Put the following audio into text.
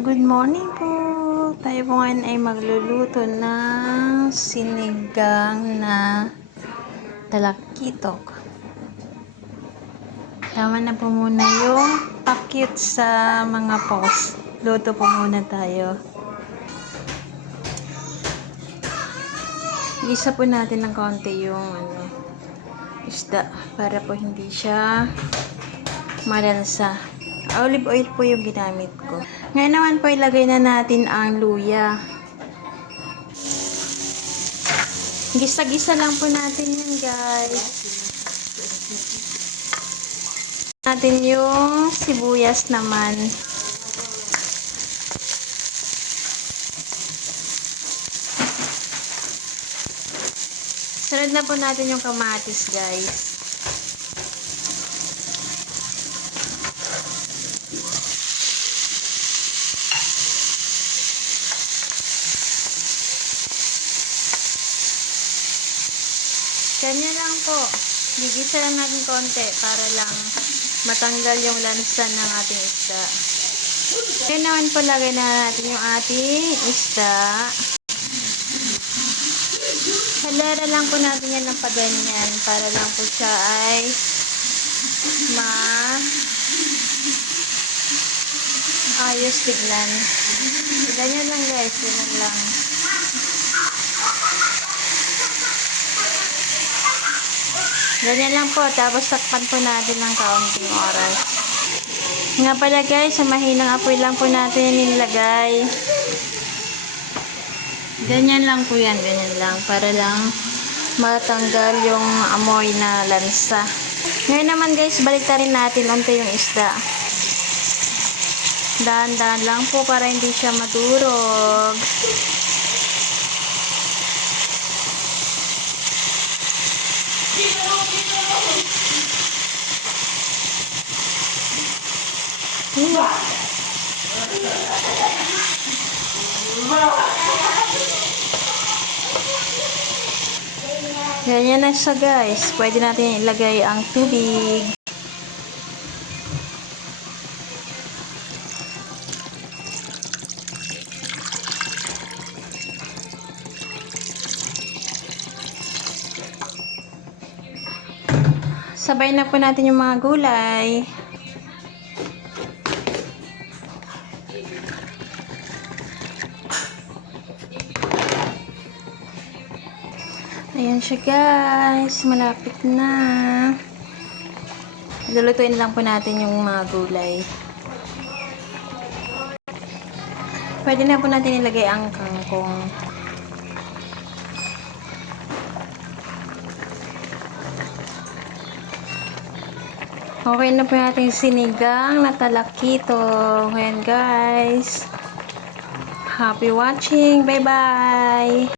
Good morning po. Tayo po ngayon ay magluluto ng sinigang na talakitok. Tama na po muna yung pakit sa mga post. Luto po muna tayo. Isa po natin ng konti yung isda para po hindi siya malansa. Olive oil po yung ginamit ko. Ngayon naman po ilagay na natin ang luya. Gisa-gisa lang po natin yan, guys. Natin yung sibuyas naman. Sunod na po natin yung kamatis, guys. Ganyan lang po. Gigisa lang natin konti para lang matanggal yung lansa ng ating isda. Ngayon naman po lagay na natin yung ating isda. Halera lang po natin yan ng paganyan para lang po siya ay ayos tignan. Ganyan lang, guys. Ganyan lang. Ganyan lang po. Tapos takpan po natin ng kaunting oras. Nga pala, guys, sa mahinang apoy lang po natin nilagay. Ganyan lang po yan. Ganyan lang. Para lang matanggal yung amoy na lansa. Ngayon naman, guys, baliktarin natin unti yung isda. Dahan-dahan lang po para hindi siya madurog. Ganyan na siya, guys. Pwede natin ilagay ang tubig. Sabay na po natin yung mga gulay. Ayan siya, guys. Malapit na. Lulutuin lang po natin yung mga gulay. Pwede na po natin ilagay ang kangkong. Okay na po natin sinigang na talakito. Ayan, guys. Happy watching. Bye-bye.